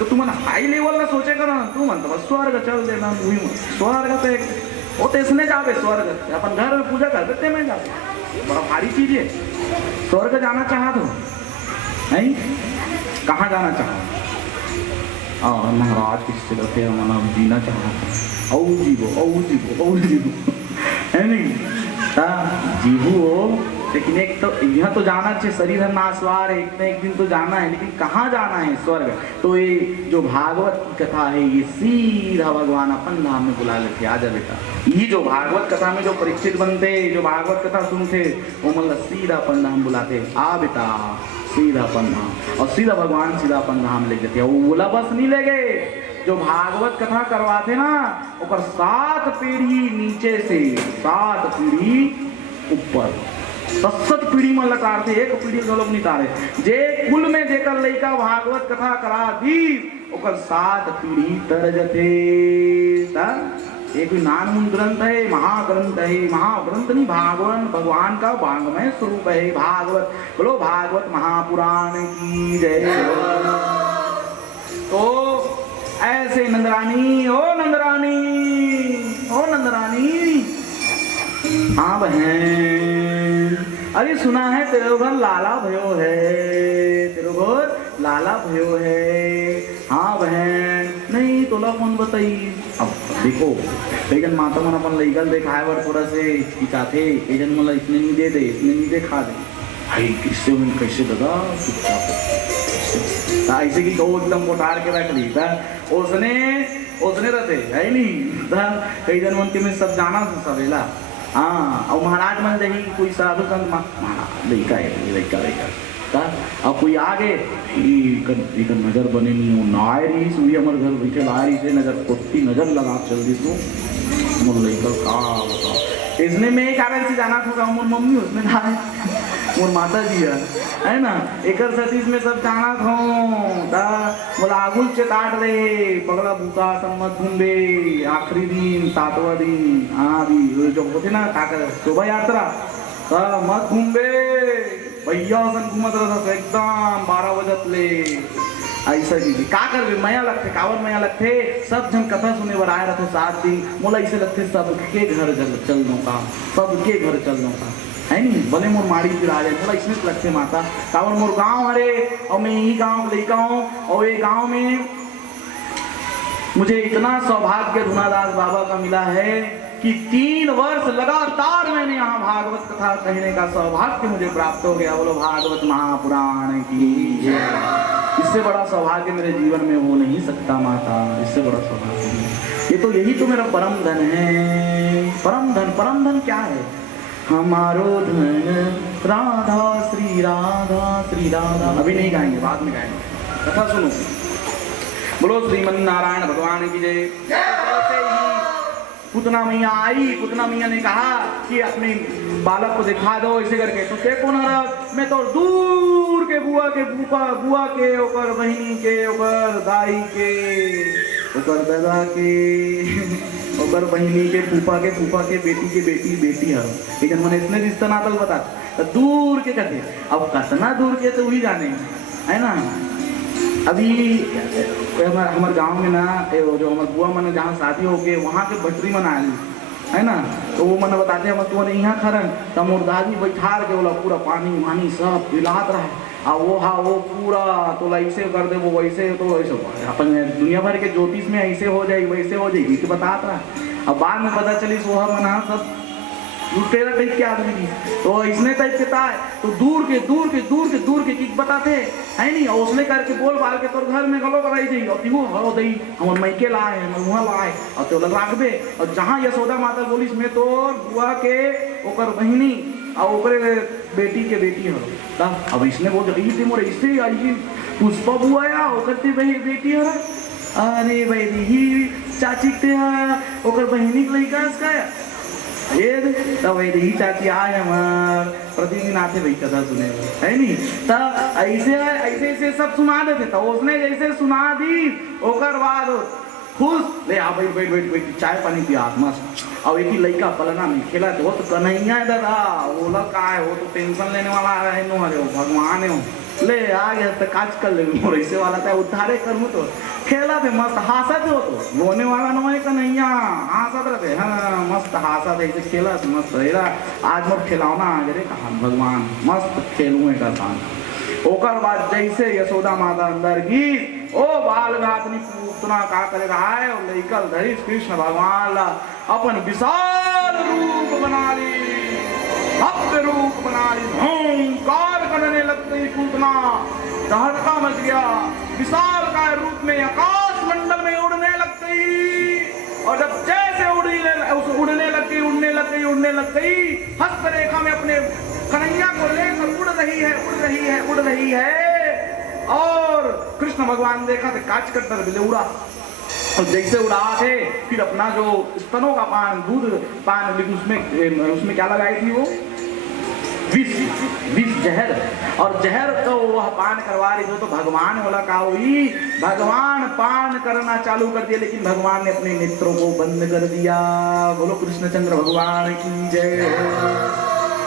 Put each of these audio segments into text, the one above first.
तो तू मन हाई लेवलला सोचे कर ना, तू म्हणतो बस स्वर्ग चल देना, स्वर्ग पे वो तो इसने जावे स्वर्ग, अपन घर में पूजा कर देते में जावे, बड़ा भारी चीज है। स्वर्ग जाना चाहा तो नहीं, कहाँ जाना चाहा? महाराज किससे लगे मना जीना चाहा, औ जीवो है नहीं, जीवो। लेकिन एक तो यह तो जाना चाहिए, शरीर है नाशवार, एक न एक दिन तो जाना है, लेकिन कहाँ जाना है? स्वर्ग। तो ये जो भागवत की कथा है ये सीधा भगवान अपन धाम में बुला लेते, आजा बेटा। ये जो भागवत कथा में जो परीक्षित बनते, जो भागवत कथा सुनते, वो मतलब सीधा अपन धाम बुलाते, आ बेटा सीधा अपन धाम, और सीधा भगवान सीधा अपन धाम ले जाते। वो बोला बस नहीं ले गए, जो भागवत कथा करवाते ना ऊपर 7 पीढ़ी नीचे से 7 पीढ़ी ऊपर, 7 पीढ़ी में लटारते, एक पीढ़ी के लोग नहीं तारे। जे कुल में जेकर लइका भागवत कथा करा दी ओकर 7 पीढ़ी तर जते। एक नानमुन ग्रंथ है, महाग्रंथ है, महाग्रंथ नहीं भागवत भगवान का वांग्मय स्वरूप है भागवत। बोलो भागवत महापुराण की जय। तो ऐसे नंदरानी, ओ नंदरानी, ओ नंदरानी, हाँ बहन, अरे सुना है तेरे घर लाला भयो है, तेरे घर लाला भयो है। हाँ बहन, नहीं तोला कौन बताई? अब देखो लेकिन माता मन अपन लइकल देखाए बर थोड़ा से हिचकिचाथे, एजन मला इसने नहीं दे दे, इसने नहीं देखा दे, भाई किससे में कैसे दादा चुपचाप ऐसे की कहो एकदम मोटार के रख ली था उसने रहते है नहीं कई जन मन के में सब जाना सवेला। हाँ और महाराज मन रही कोई साधु संत महाराज लइका है लइका अब कोई आगे नजर बने नहीं हो ना रही सुई हमारे घर बैठे ला रही से नजर कोटी नजर लगा चल दी तू मोर लइका का बता इसने में एक कारण से जाना था मोर मम्मी उसमें ना मोर माता जी है ना एक सतीश में सब जाना था बोला आगुल से काट रहे पगला भूता सम्मत घूमे आखिरी दिन 7वां दिन। हाँ भी जो होते ना काकर शोभा यात्रा मत घूमे भैया सन घूमत रहा एकदम 12 बजत ले ऐसा जी का कर मया लगते कावर मया लगते सब जन कथा सुने बर आए रहते 7 दिन मोला ऐसे लगते सबके घर चल दो का सबके घर चल दो का है नहीं भले मोर माड़ी फिरा जाए थोड़ा इसमें लगते माता कावर मोर गांव हरे और मैं यही गांव लेकर हूँ और ये गांव में मुझे इतना सौभाग्य धुनादास बाबा का मिला है कि 3 वर्ष लगातार मैंने यहाँ भागवत कथा कहने का सौभाग्य मुझे प्राप्त हो गया। बोलो भागवत महापुराण की इससे बड़ा सौभाग्य मेरे जीवन में हो नहीं सकता माता, इससे बड़ा सौभाग्य। ये तो यही तो मेरा परम धन है। परम धन क्या है? हमारो धन राधा श्री राधा। अभी नहीं गाएंगे, बाद में गाएंगे, कथा सुनो। बोलो श्रीमन नारायण भगवान की जय। ऐसे ही पुतना मैया आई, पुतना मैया ने कहा कि अपने बालक को दिखा दो ऐसे करके। तो देखो ना मैं तो दूर के बुआ के ओकर बहिनी के ओकर दाई के ओकर दादा के ओकर बहिनी के फूफा के बेटी है। लेकिन मैंने इसने रिश्ता नातल बता तो दूर के कहते अब कितना दूर के तो वही जाने है ना। अभी हमारे गांव में ना जो हमारे बुआ मन जहाँ शादी हो गए वहाँ के बटरी मन आए है ना, तो वो मन बताते हम तुम्हारे यहाँ खरन तो मोर दादी बैठार के बोला पूरा पानी वानी सब पिलात रहा वो पूरा तो ऐसे कर दे वो वैसे तो वैसे अपन दुनिया भर के ज्योतिष में ऐसे हो जाए वैसे हो जाएगी तो बताता रहा। अब बाद में पता चली सोहा मना सब लुटेरा टाइप के आदमी थी तो इसने टाइप के था तो दूर के किक बताते है नहीं और उसने करके बोल बाल के तोर घर में गलो कराई दी और तीनों हरो दई हम मायके लाए महुआ लाए और तो राखबे और जहाँ यशोदा माता बोली इसमें तोर बुआ के ओकर बहिनी और ओकरे बेटी के बेटी हो तब अब इसने बोल रही थी मोर इससे आई पुष्पा बुआ या ओकर ते बेटी है। अरे भाई ही चाची ते ओकर बहिनी के लइका का तब ही चाची आए हमार प्रतिदिन आते भाई कथा सुने है नहीं तब ऐसे सब सुना देते तो उसने जैसे सुना दी ओकर बाद खुश ले आ बैठ चाय पानी पिया मस्त। अब एक ही लड़का पलना में खेला तो वो तो कन्हैया दादा वो लग का है वो तो टेंशन लेने वाला है नो अरे भगवान है ले आ गया तो काज कर ले मोर ऐसे वाला था उद्धारे करूँ तो खेला थे मस्त हासत हो तो रोने वाला न का नहीं हासत रहते हाँ मस्त हासत ऐसे खेला तो मस्त रहेगा आज मोर खिलौना आ गए कहा भगवान मस्त खेलूँ का सान ओकर बाद जैसे यशोदा माता अंदर की ओ बाल घातनी पूतना का करे रहा है और लेकर धरी कृष्ण भगवान ला अपन विशाल रूप बना ली भव्य रूप बना ली ओंकार करने लग गई पूतना धड़का मच गया विशाल का रूप में आकाश मंडल में उड़ने लग गई और जब जैसे उड़ने लग गई हस्त रेखा में अपने कन्हैया को लेकर उड़ रही है और कृष्ण भगवान देखा तो काच कर बिले उड़ा और जैसे उड़ा थे फिर अपना जो स्तनों का पान दूध पान उसमें क्या लगाई थी वो विष जहर और जहर तो वह पान करवा रही तो भगवान बोला का हुई भगवान पान करना चालू कर दिया लेकिन भगवान ने अपने नेत्रों को बंद कर दिया। बोलो कृष्णचंद्र भगवान की जय।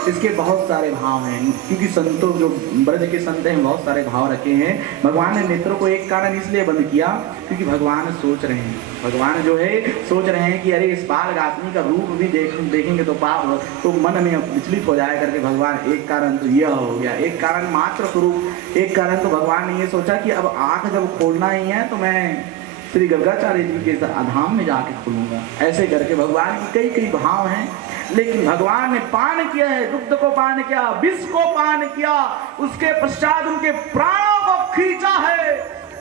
इसके बहुत सारे भाव हैं क्योंकि संतों जो ब्रज के संत हैं बहुत सारे भाव रखे हैं। भगवान ने नेत्रों को एक कारण इसलिए बंद किया क्योंकि भगवान सोच रहे हैं भगवान जो है सोच रहे हैं कि अरे इस बाल गातनी का रूप भी देखेंगे तो पाप तो मन में विचलित हो जाए करके भगवान एक कारण तो यह हो गया एक कारण मात्र स्वरूप एक कारण तो भगवान ने ये सोचा कि अब आंख जब खोलना ही है तो मैं श्री गर्गाचार्य जी के धाम में जाके खोलूंगा। ऐसे करके भगवान की कई कई भाव हैं लेकिन भगवान ने पान किया है दुग्ध को पान किया विष को पान किया उसके पश्चात उनके प्राणों को खींचा है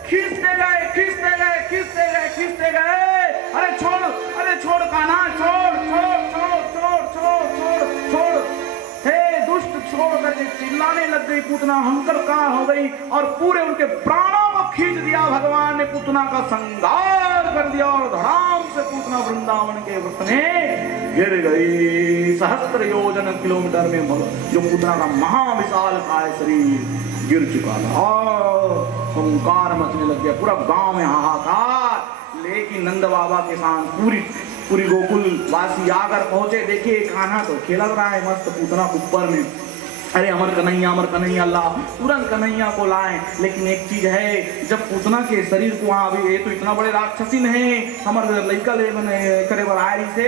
खींचते गए अरे छोड़ कान्हा छोड़ हे दुष्ट छोड़ करके चिल्लाने लग गई पूतना हंकर कहाँ हो गई और पूरे उनके प्राणों को खींच दिया। भगवान ने पूतना का संहार कर दिया और धड़ाम से पूतना वृंदावन के वृत्त में गिर गई। सहस्त्र योजन किलोमीटर में जो पूतना का महाविशाल काय शरीर गिर चुका था और ओंकार मचने लग गया पूरा गांव में हाहाकार। लेकिन नंद बाबा के साथ पूरी गोकुल वासी आकर पहुंचे देखिए कान्हा तो खेल रहा है मस्त पूतना ऊपर में अरे अमर कन्हैया अल्लाह तुरंत कन्हैया को लाए। लेकिन एक चीज है जब पूतना के शरीर को वहां अभी ये तो इतना बड़े राक्षसीन है हमारे लड़का ले करे बरारी से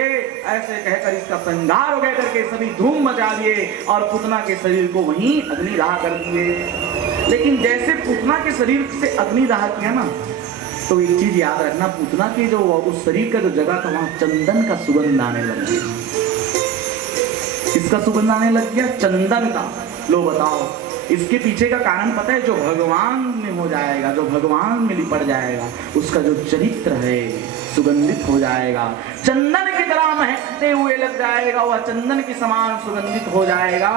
ऐसे कहकर इसका संहार हो गया करके सभी धूम मचा दिए और पूतना के शरीर को वहीं अग्निदाह कर दिए। लेकिन जैसे पूतना के शरीर से अग्निदाह किया ना तो एक चीज याद रखना पूतना के जो उस शरीर का जो जगह था वहां चंदन का सुगंध आने लग गया। किसका सुगंध आने लग गया? चंदन का। लो बताओ इसके पीछे का कारण पता है? जो भगवान में हो जाएगा जो भगवान में लिपट जाएगा उसका जो चरित्र है सुगंधित हो जाएगा चंदन की तरह महकते हुए लग जाएगा वह चंदन के समान सुगंधित हो जाएगा।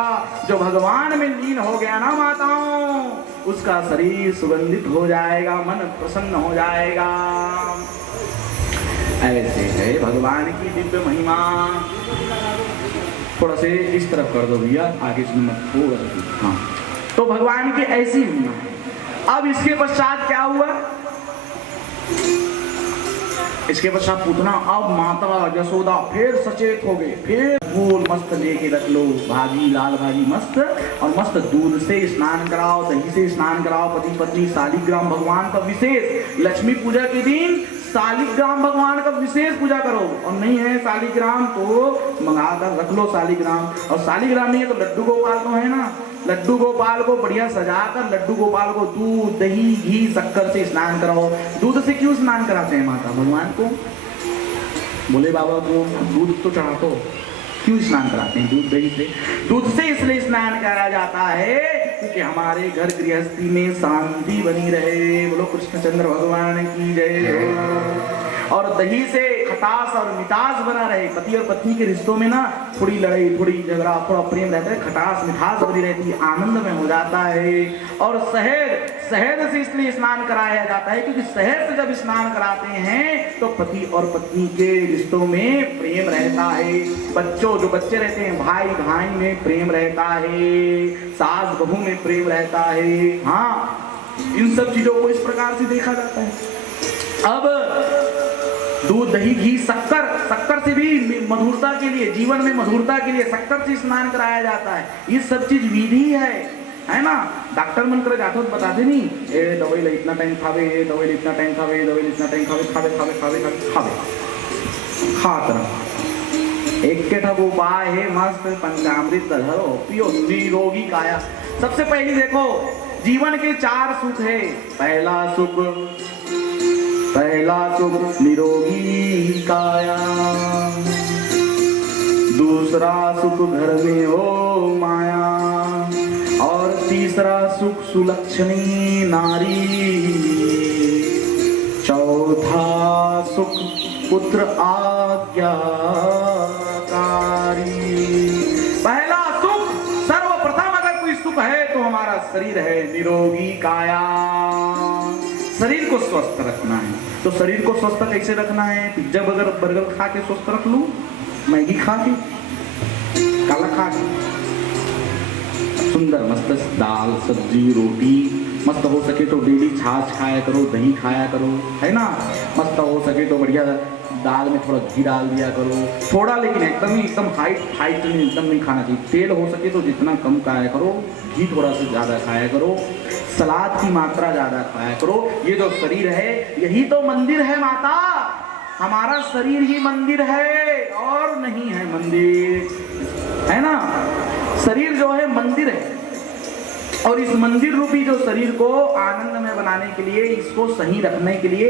जो भगवान में लीन हो गया ना माताओं उसका शरीर सुगंधित हो जाएगा मन प्रसन्न हो जाएगा। ऐसे है भगवान की दिव्य महिमा। थोड़ा से इस तरफ कर दो भैया आगे सुनना थोड़ा सा। हाँ तो भगवान की ऐसी महिमा। अब इसके पश्चात क्या हुआ? इसके पश्चात पूतना अब माता यशोदा फिर सचेत हो गए फिर फूल मस्त लेके रख लो भाजी लाल भाजी मस्त और मस्त दूध से स्नान कराओ दही से स्नान कराओ पति पत्नी शालिग्राम भगवान का विशेष लक्ष्मी पूजा के दिन शालिग्राम भगवान का विशेष पूजा करो और नहीं है शालिग्राम तो मंगा कर रख लो शालिग्राम और शालिग्राम नहीं है तो लड्डू गोपाल तो है ना लड्डू गोपाल को बढ़िया सजाकर लड्डू गोपाल को दूध दही घी शक्कर से स्नान कराओ। दूध से क्यों स्नान कराते हैं माता भगवान को? बोले बाबा को दूध तो चढ़ाते क्यों स्नान कराते हैं? दूध दही से। दूध से इसलिए स्नान करा जाता है क्योंकि हमारे घर गृहस्थी में शांति बनी रहे। बोलो कृष्णचंद्र भगवान की जय। और दही से खटास और मिठास बना रहे। पति और पत्नी के रिश्तों में ना थोड़ी लड़ाई थोड़ी झगड़ा थोड़ा प्रेम रहता है खटास मिठास बनी रहती है आनंद में हो जाता है। और शहद से इसलिए स्नान कराया जाता है क्योंकि शहद से जब स्नान कराते हैं तो पति और पत्नी के रिश्तों में प्रेम रहता है। जो बच्चे रहते हैं भाई भाई में प्रेम रहता है सास बहू में प्रेम रहता है। हाँ इन सब चीजों को इस प्रकार से देखा जाता है। अब दूध दही घी शक्कर से भी मधुरता के लिए जीवन में मधुरता के लिए शक्कर से स्नान कराया जाता है। ये सब चीज विधि है है ना। डॉक्टर मन करे जाते तो बताते नहीं, ए दवाई ले इतना टाइम खावे, ए दवाई ले इतना टाइम खावे, दवाई ले इतना टाइम खावे, खावे खावे खावे खावे खावे खात रहो। एक के ठग उपाय है मस्त पंचामृत धरो पियो निरोगी काया। सबसे पहली देखो जीवन के 4 सुख है। पहला सुख निरोगी काया, दूसरा सुख घर में हो माया, और तीसरा सुख सुलक्षणी नारी, चौथा सुख पुत्र आज्ञाकारी। पहला सुख सर्वप्रथम अगर कोई सुख है तो हमारा शरीर है, निरोगी काया। शरीर को स्वस्थ रखना है, तो शरीर को स्वस्थ कैसे रखना है? पिज्जा बर्गर खा के स्वस्थ रख लूं, मैगी खा के, काला खा के, सुंदर मस्त दाल सब्जी रोटी मस्त हो सके तो डेली छाछ खाया करो, दही खाया करो, है ना। मस्त हो सके तो बढ़िया दाल में थोड़ा घी डाल दिया करो, थोड़ा, लेकिन एकदम हाइट नहीं खाना चाहिए। तेल हो सके तो जितना कम खाया करो, घी थोड़ा सा ज़्यादा खाया करो, सलाद की मात्रा ज़्यादा खाया करो। ये जो शरीर है यही तो मंदिर है माता, हमारा शरीर ही मंदिर है और नहीं है मंदिर, है ना। शरीर जो है मंदिर है, और इस मंदिर रूपी जो शरीर को आनंद में बनाने के लिए, इसको सही रखने के लिए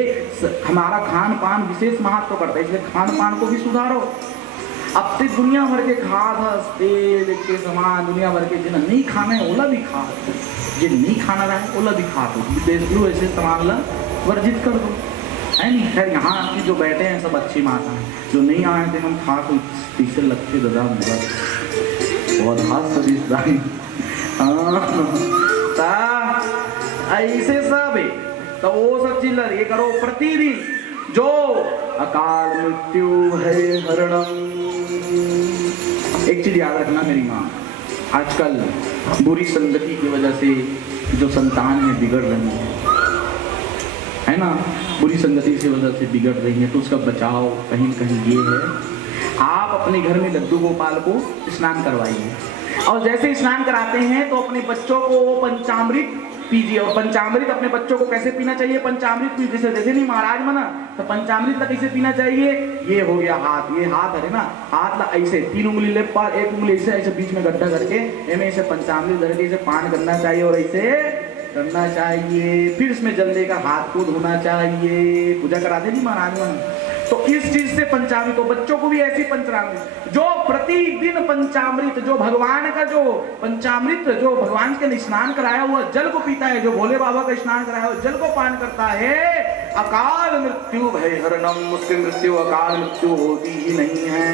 हमारा खान पान विशेष महत्व करता है। इसलिए खान पान को भी सुधारो। अब तो दुनिया भर के खाद तेल के सामान, दुनिया भर के जिन्हें नहीं खाना है ओला भी खा, जिन नहीं खाना रहा ओला भी खा दो, देख लो ऐसे सामान ला वर्जित कर दो, है नहीं। खैर यहाँ की जो बैठे हैं सब अच्छी माता है, जो नहीं आए थे हम खा तो तीसरे लगते दादा मेरा बहुत हाथ सदी ऐसे सब है। तो वो सब चीज ये करो प्रतिदिन, जो अकाल मृत्यु है हरणम। एक चीज याद रखना मेरी माँ, आजकल बुरी संगति की वजह से जो संतान है बिगड़ रही है ना, बुरी संगति की वजह से बिगड़ रही है, तो उसका बचाव कहीं कहीं ये है, आप अपने घर में लड्डू गोपाल को स्नान करवाइए, और जैसे स्नान कराते हैं तो अपने बच्चों को वो पंचामृत पीजिए। और पंचामृत अपने बच्चों को कैसे पीना चाहिए? पंचामृत पीजिए, जैसे नहीं महाराज मना तो पंचामृत कैसे पीना चाहिए? ये हो गया हाथ, ये हाथ है ना, हाथ ला ऐसे 3 उंगली ले पर, 1 उंगली ऐसे बीच में गड्ढा करके ऐसे पंचामृत धर के इसे पान करना चाहिए और ऐसे करना चाहिए। फिर इसमें जल लेकर हाथ को धोना चाहिए, पूजा कराते नहीं महाराज मन। तो इस चीज से पंचामृत, तो बच्चों को भी ऐसी पंचामृत, जो प्रतिदिन पंचामृत, जो भगवान का जो पंचामृत, जो भगवान के स्नान कराया हुआ जल को पीता है, जो भोले बाबा का स्नान कराया हुआ जल को पान करता है, अकाल मृत्यु भय हरणम, उसकी मृत्यु अकाल मृत्यु होती ही नहीं है,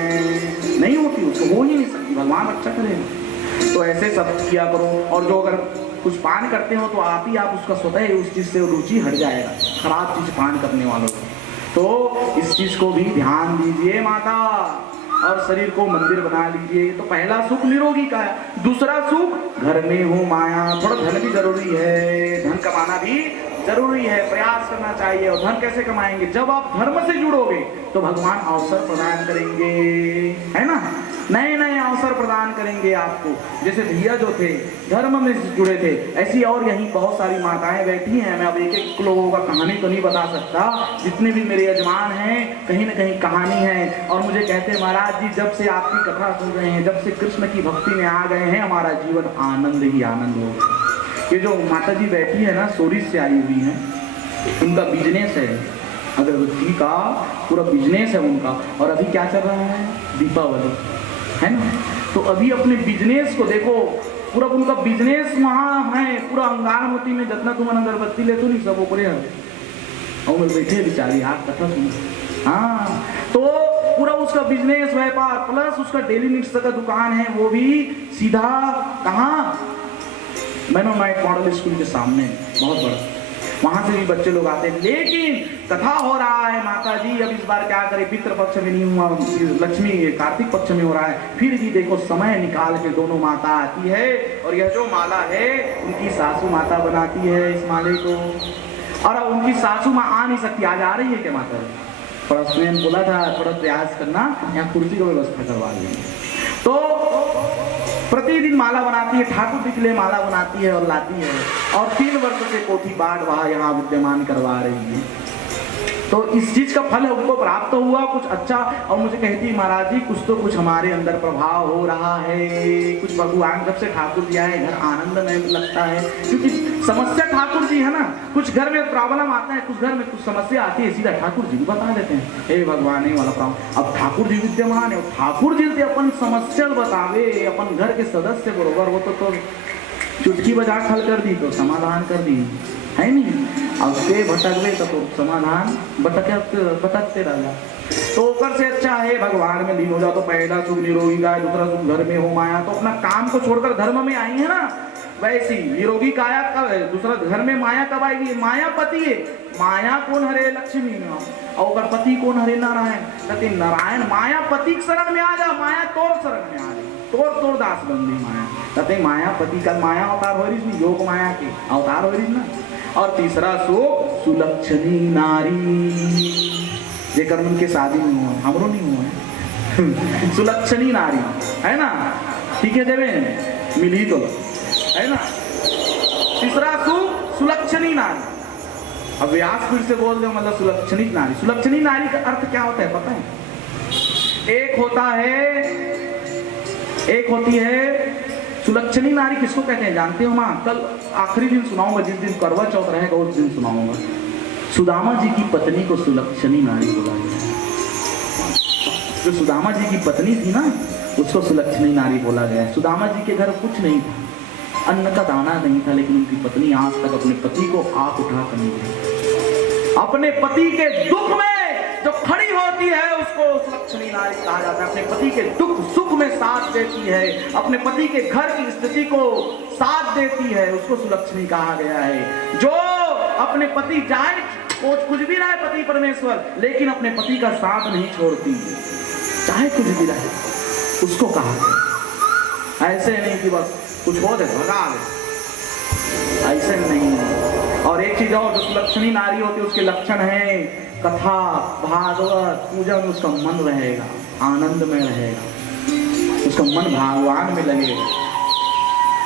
नहीं होती, उसको हो ही नहीं सकती, भगवान अच्छा करेगा। तो ऐसे सब किया करो। और जो अगर कुछ पान करते हो तो आप उसका स्वतः उस चीज से रुचि हट जाएगा, खराब चीज पान करने वालों को। तो इस चीज को भी ध्यान दीजिए माता, और शरीर को मंदिर बना लीजिए। तो पहला सुख निरोगी का है। दूसरा सुख घर में हो माया, थोड़ा धन भी जरूरी है, धन कमाना भी जरूरी है, प्रयास करना चाहिए। और धन कैसे कमाएंगे? जब आप धर्म से जुड़ोगे तो भगवान अवसर प्रदान करेंगे, है ना, नए नए अवसर प्रदान करेंगे आपको। जैसे भैया जो थे धर्म में जुड़े थे, ऐसी और यहीं बहुत सारी माताएं बैठी हैं। मैं अब एक एक लोगों का कहानी तो नहीं बता सकता, जितने भी मेरे यजमान हैं कहीं ना कहीं कहानी है। और मुझे कहते हैं महाराज जी जब से आपकी कथा सुन रहे हैं, जब से कृष्ण की भक्ति में आ गए हैं, हमारा जीवन आनंद ही आनंद हो। ये जो माता जी बैठी है ना, सोरिस से आई हुई है, उनका बिजनेस है अगरबत्ती का, पूरा बिजनेस है उनका। और अभी क्या चल रहा है? दीपावली है ना, तो अभी अपने बिजनेस को देखो, पूरा उनका बिजनेस वहाँ है, पूरा अंगारमती में जितना तुम अगरबत्ती ले तो नहीं सब ऊपरे है, और मैं बैठे बेचारी आप कथा सुन। हाँ, तो पूरा उसका बिजनेस व्यापार प्लस उसका डेली नीड्स का दुकान है, वो भी सीधा कहाँ? मैनोनाइट मॉडल स्कूल के सामने, बहुत बड़ा, वहां से भी बच्चे लोग आते हैं। लेकिन कथा हो रहा है माता जी, अब इस बार क्या करें, पितृ पक्ष में नहीं हुआ, लक्ष्मी कार्तिक पक्ष में हो रहा है। फिर भी देखो समय निकाल के दोनों माता आती है, और यह जो माला है उनकी सासू माता बनाती है इस माले को। और अब उनकी सासू माँ आ नहीं सकती, आज आ रही है क्या माता? थोड़ा स्वयं बोला था थोड़ा प्रयास करना, यहाँ कुर्सी की व्यवस्था करवा लेंगे। तो प्रतिदिन माला बनाती है, ठाकुर जी के लिए माला बनाती है और लाती है, और 3 वर्ष से पोथी पाठ वहाँ यहाँ विद्यमान करवा रही है। तो इस चीज का फल हमको प्राप्त हुआ कुछ अच्छा। और मुझे कहती महाराज जी कुछ तो कुछ हमारे अंदर प्रभाव हो रहा है, कुछ भगवान जब से ठाकुर जी आए घर आनंद में लगता है। क्योंकि समस्या ठाकुर जी है ना, कुछ घर में प्रॉब्लम आता है, कुछ घर में कुछ समस्या आती है, सीधा ठाकुर जी को बता देते हैं, हे भगवान ये वाला प्रॉब्लम। अब ठाकुर जी विद्यमान है, ठाकुर जी से अपन समस्या बतावे अपन घर के सदस्य बरोबर वो तो चुटकी बजा खल कर दी तो समाधान कर दी है नहीं। अब से भटक गए तो समाधान भटकते रह जा। तो ऊपर से अच्छा है भगवान में लीन हो जाओ तो पहला सुख निरोगी गाय, दूसरा सुख घर में हो माया। तो अपना काम को छोड़कर धर्म में आई है ना, वैसी निरोगी काया कब है, दूसरा घर में माया कब आएगी, माया पति है। माया कौन हरे लक्ष्मी और पति कौन हरे नारायण। कहते नारायण माया पति शरण में आ जा, माया तोर शरण में आ जा, तोर दास बंदी माया। कहते माया पति का माया अवतार हो रही, योग माया के अवतार हो रही ना। और तीसरा सुख सुलक्षणी नारी, जेकर उनके शादी नहीं हुआ, हमरो नहीं हुआ है सुलक्षणी नारी है ना, ठीक है देवे मिली तो है ना। तीसरा सुख सुलक्षणी नारी। अब व्यास फिर से बोल दो मतलब सुलक्षणी नारी। सुलक्षणी नारी का अर्थ क्या होता है पता है? एक होती है सुलक्षणी नारी। किसको कहते हैं जानते हो माँ? कल आखिरी दिन सुनाऊंगा, जिस दिन करवा चौथ रहेगा उस दिन सुनाऊंगा। सुदामा जी की पत्नी को सुलक्षणी नारी बोला गया। जो सुदामा जी की पत्नी थी ना उसको सुलक्षणी नारी बोला गया। सुदामा जी के घर कुछ नहीं था, अन्न का दाना नहीं था, लेकिन उनकी पत्नी आज तक अपने पति को आंख उठा कर नहीं गई। अपने पति के दुख में जो खड़ी होती है उसको सुलक्षणी नारी कहा जाता है। अपने पति के दुख सुख में साथ देती है, अपने पति के घर की स्थिति को साथ देती है, उसको सुलक्षणी कहा गया है। जो अपने पति जाए कुछ भी रहे पति परमेश्वर, लेकिन अपने पति का साथ नहीं छोड़ती, चाहे कुछ भी रहे, उसको कहा गया। ऐसे नहीं कि बस कुछ हो दे भगा दे, ऐसे नहीं। और एक चीज और, जो सुलक्षणी नारी होती है उसके लक्षण है कथा भागवत पूजन, उसका मन रहेगा आनंद में रहेगा, उसका मन भगवान में लगेगा।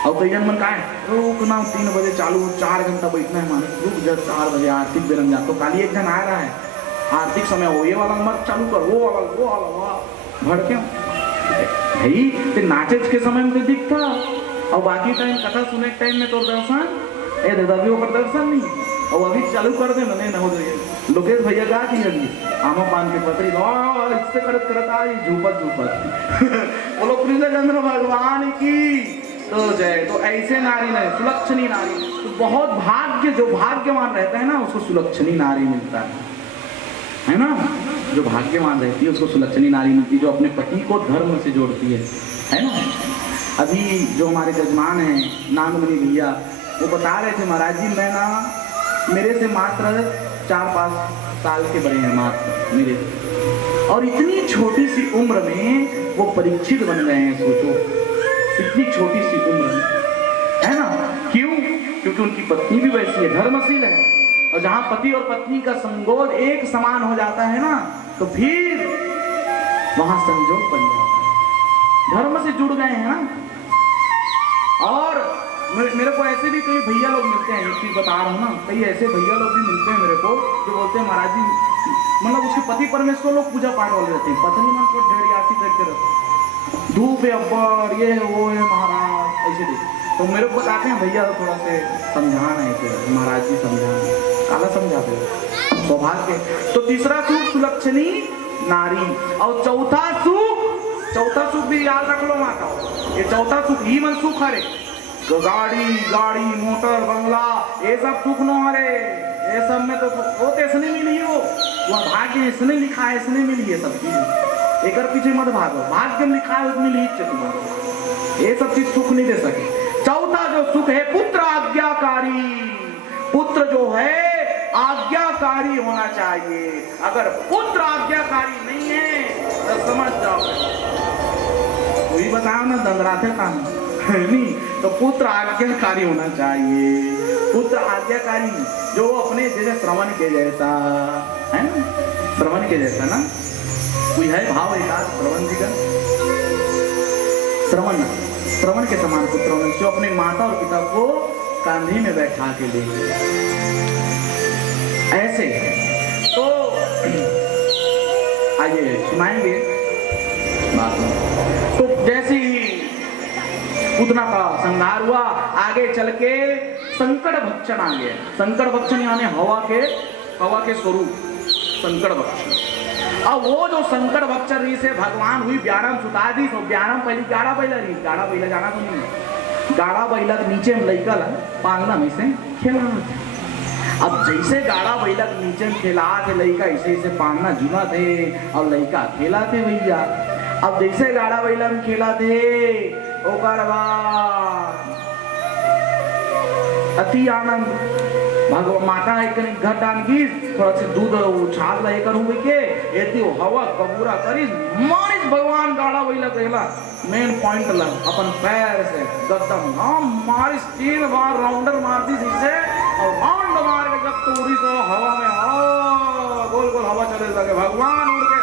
और कई जन मन का है रुकना 3 बजे चालू 4 घंटा बैठना है, माने रुक जा 4 बजे आर्थिक बेरम जा। तो काली एक जन आ रहा है आर्थिक समय हो, ये वाला मत चालू कर, वो वाला भड़के भाई ते नाचे के समय में तो दिखता, और बाकी टाइम कथा सुने टाइम में तो दर्शन ए दादा भी ओकर दर्शन नहीं। और अभी चालू कर दे नहीं ना हो जाए। लोकेश भैया गा दी अभी आमा पान के पत्री इससे करत आई झूपत बोलो कृष्णचंद्र भगवान की तो जय। तो ऐसे नारी नहीं, सुलक्षणी नारी। तो बहुत भाग्य, जो भाग्यवान रहता है ना उसको सुलक्षणी नारी मिलता है ना। जो भाग्यवान रहती है उसको सुलक्षणी नारी मिलती है, जो अपने पति को धर्म से जोड़ती है ना। अभी जो हमारे जजमान हैं नागमणि भैया, वो बता रहे थे महाराज जी मैं ना, मेरे से मात्र 4-5 साल के बड़े हैं मात्र मेरे, और इतनी छोटी सी उम्र में वो परीक्षित बन गए हैं। सोचो इतनी छोटी सी उम्र में, है ना। क्यों? क्योंकि उनकी पत्नी भी वैसी है, धर्मशील है। और जहां पति और पत्नी का संगोद एक समान हो जाता है ना, तो फिर वहां संजोग बन जाता है, धर्म से जुड़ गए हैं ना। और मेरे को ऐसे भी कई भैया लोग मिलते हैं, एक चीज बता रहा हूँ ना, कई ऐसे भैया लोग भी मिलते हैं मेरे को जो बोलते हैं महाराज जी, मतलब उसके पति परमेश्वर लोग पूजा पाठ वाले रहते हैं, पत्नी मन को ढेरियासी करते रहते हैं, धूप है अब्बर ये है वो है महाराज ऐसे देख। तो मेरे को बताते हैं भैया थोड़ा से समझाना है कि महाराज जी समझाना, काला समझाते हो सौभाग्य। तो तीसरा सुख सुलक्षणी नारी, और चौथा सुख भी याद रख लो माता, ये चौथा सुख ही मन सुख हरे। तो गाड़ी मोटर बंगला ये सब सुख नो हरे, ये सब में तो वो इसने मिली है, वो भाग्य इसने लिखा है, इसने मिली है सब चीज। एक पीछे मत भागो, भाग्य में लिखा है मिली तुम्हारे, ये सब चीज सुख नहीं दे सके। चौथा जो सुख है पुत्र आज्ञाकारी, पुत्र जो है आज्ञाकारी होना चाहिए। अगर पुत्र आज्ञाकारी नहीं है तो समझ जाओ, वही बताओ ना दंगराते काम नहीं। तो पुत्र आज्ञाकारी होना चाहिए, पुत्र आज्ञाकारी जो अपने जैसे श्रवण के जैसा है ना, श्रवण के जैसा ना। कोई है भाव एक आज श्रवण जी का, श्रवण श्रवण के समान पुत्रों में जो अपने माता और पिता को कांधे में बैठा के ले ऐसे। तो आइए सुनाएंगे बात। तो जैसे ही पूतना का संहार हुआ, आगे चल के संकट भक्षण आ गया। संकट भक्षण यानी हवा के स्वरूप संकट भक्षण। अब वो जो संकट भक्षण रही से भगवान हुई ब्यारम सुतादी। तो ब्यारम पहली गाड़ा बैला रही, गाड़ा बैला जाना तो नहीं, गाड़ा बैला के नीचे में लइका ला पालना में से खेला। अब जैसे गाड़ा बैला के नीचे में खेला थे लइका, ऐसे ऐसे पालना जुना थे और लइका खेला थे भैया। अब जैसे गाड़ा बैला में खेला थे ओकर बाद अति आनंद भगवान माता एक घर डाल की थोड़ा सा दूध उछाल रहे कर हुए के यदि हवा कबूरा करी मारिस भगवान गाड़ा वही कहला मेन पॉइंट लग अपन पैर से गद्दम हम मारिस 3 बार राउंडर मार दी जिससे और राउंड मार के जब तोड़ी तो हवा में गोल गोल हवा चले लगे भगवान उड़ के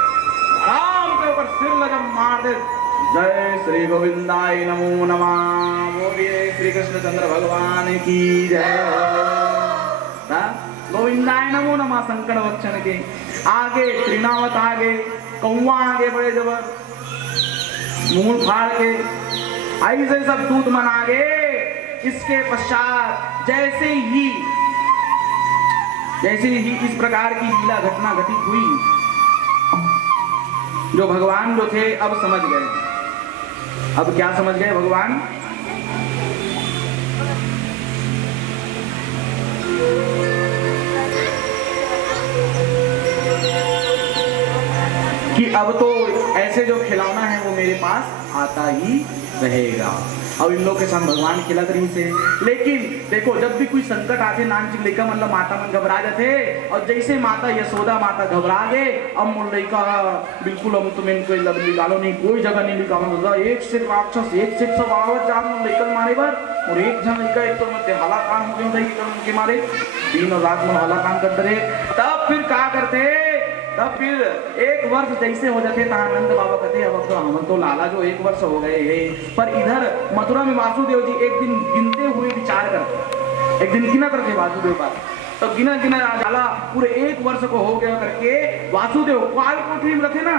आराम के ऊपर सिर लगा मार दे। जय श्री गोविंदाय नमो नमः। बोलिए श्री कृष्ण चंद्र भगवान की जय। गोविंदाय नमो नमः। संकट भक्षण के आगे त्रिनावत आगे कौवा आगे बड़े जबर मूल फाड़ के ऐसे सब दूत मन आगे। इसके पश्चात जैसे ही इस प्रकार की लीला घटना घटित हुई, जो भगवान जो थे अब समझ गए। अब क्या समझ गए भगवान? कि अब तो ऐसे जो खिलौना है वो मेरे पास आता ही रहेगा। अब इन लोग के साथ भगवान खिलत रही से। लेकिन देखो जब भी कोई संकट आते नानचिक लइका मतलब माता मन घबरा जाते और जैसे माता यशोदा माता घबरा गए अब मुल लइका बिल्कुल हम तुम्हें कोई लब निकालो नहीं, कोई जगह नहीं निकालो। एक से राक्षस एक से सब आवत जान लइकन मारे बर और एक जन लइका एक तो मत हाला कान हो गई उनके मारे दिन और रात में हाला कान करते रहे। तब फिर क्या करते? तब फिर 1 वर्ष जैसे हो जाते आनंद बाबा कहते अब तो हम तो लाला जो 1 वर्ष हो गए है। पर इधर मथुरा में वासुदेव जी एक दिन गिनते हुए विचार करते, एक दिन गिना करते वासुदेव का। तो गिना गिना जाला पूरे 1 वर्ष को हो गया करके वासुदेव काल कोठरी में रहते ना,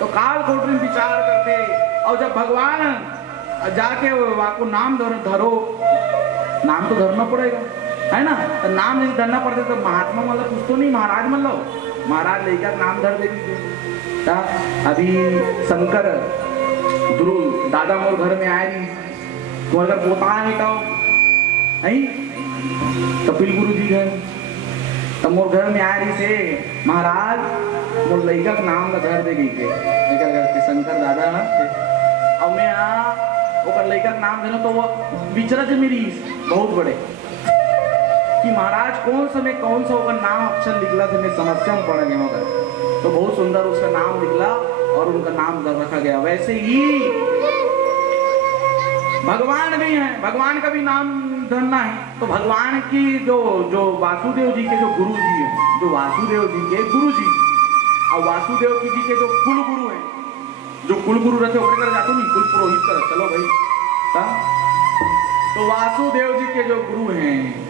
तो काल कोठरी में विचार करते। और जब भगवान जाके वाको नाम धरो, नाम तो धरना पड़ेगा है ना, तो नाम नहीं धरना पड़ता तो महात्मा मतलब कुछ तो नहीं महाराज मतलब महाराज लेकर नाम धर दे। अभी शंकर ध्रुव दादा मोर घर में आए नहीं, तो अगर पोता है नहीं कपिल गुरु जी घर, तब मोर घर में आए रही से महाराज मोर लड़का का नाम धर दे गई के शंकर दादा। अब मैं ओकर लड़का का नाम देना तो वो विचरत मेरी बहुत बड़े कि महाराज कौन सा में कौन सा होगा नाम अक्षर निकला तो मैं समस्या में पड़ गया मगर। तो बहुत सुंदर उसका नाम निकला और उनका नाम रखा गया। वैसे ही भगवान भी हैं, भगवान का भी नाम धरना है। तो भगवान की जो वासुदेव जी के जो गुरु जी है, जो वासुदेव जी के गुरु जी और वासुदेव जी के जो कुल गुरु है, जो कुल गुरु रहते ओकरे कर जाते नहीं कुल पुरोहित कर चलो भाई। तो वासुदेव जी के जो गुरु हैं,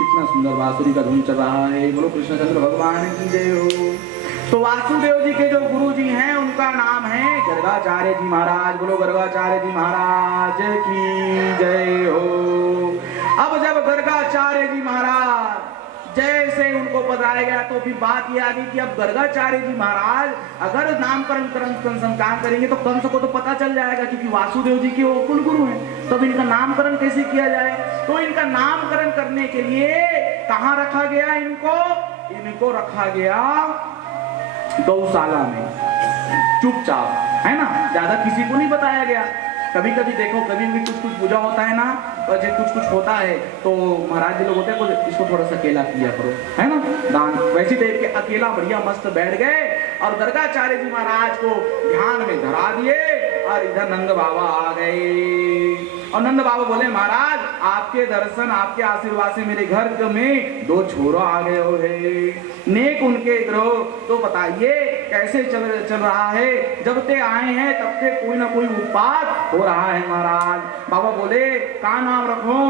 कितना सुंदर बांसुरी का धुन चल रहा है। बोलो कृष्णचंद्र भगवान की जय हो। तो वासुदेव जी के जो गुरु जी हैं उनका नाम है गर्गाचार्य जी महाराज। बोलो गर्गाचार्य जी महाराज की जय हो। अब जब गर्गाचार्य जी महाराज जैसे उनको बताया गया तो फिर बात ये आ गई कि अब गर्गाचार्य जी महाराज अगर नामकरण काम करेंगे तो कम से को तो पता चल जाएगा क्योंकि वासुदेव जी के वो कुल गुरु हैं। तो इनका नामकरण कैसे किया जाए? तो इनका नामकरण करने के लिए कहाँ रखा गया? इनको रखा गया गौशाला में चुपचाप, है ना, ज्यादा किसी को नहीं बताया गया। कभी कभी देखो कभी भी कुछ पूजा होता है ना और जब कुछ होता है तो महाराज जी लोग होते हैं तो इसको थोड़ा सा अकेला किया करो, है ना, दान। वैसे देख के अकेला बढ़िया मस्त बैठ गए और गर्गाचार्य जी महाराज को ध्यान में धरा दिए और इधर नंद बाबा आ गए। और नंद बाबा बोले महाराज आपके दर्शन आपके आशीर्वाद से मेरे घर में 2 छोरा आ गए हो है नेक उनके ग्रह। तो बताइए कैसे चल रहा है? जब ते आए हैं तब से कोई ना कोई उत्पात हो रहा है महाराज। बाबा बोले का नाम रखूं?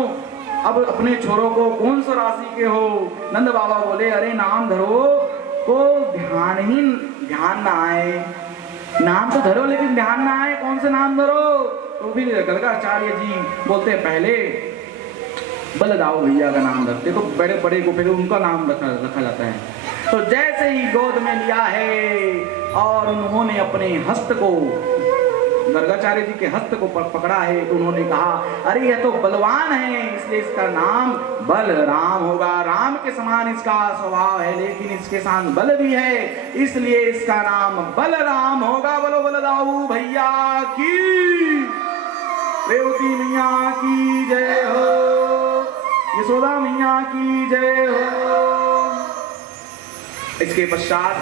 अब अपने छोरों को कौन सा राशि के हो? नंद बाबा बोले अरे नाम धरो को ध्यान ना आए। नाम तो धरो लेकिन ध्यान ना आए, कौन से नाम धरो? तो फिर गर्गाचार्य जी बोलते पहले बलदाऊ भैया का नाम धरते, तो बड़े बड़े को फिर उनका नाम रखा जाता है। तो जैसे ही गोद में लिया है और उन्होंने अपने हस्त को, गर्गाचार्य जी के हस्त को पकड़ा है, तो उन्होंने कहा अरे यह तो बलवान है, इसलिए इसका नाम बलराम होगा। राम के समान इसका स्वभाव है लेकिन इसके साथ बल भी है, इसलिए इसका नाम बलराम होगा। बोलो बलदाऊ भैया की, रेवती मैया की जय हो, यशोदा मैया की जय हो। इसके पश्चात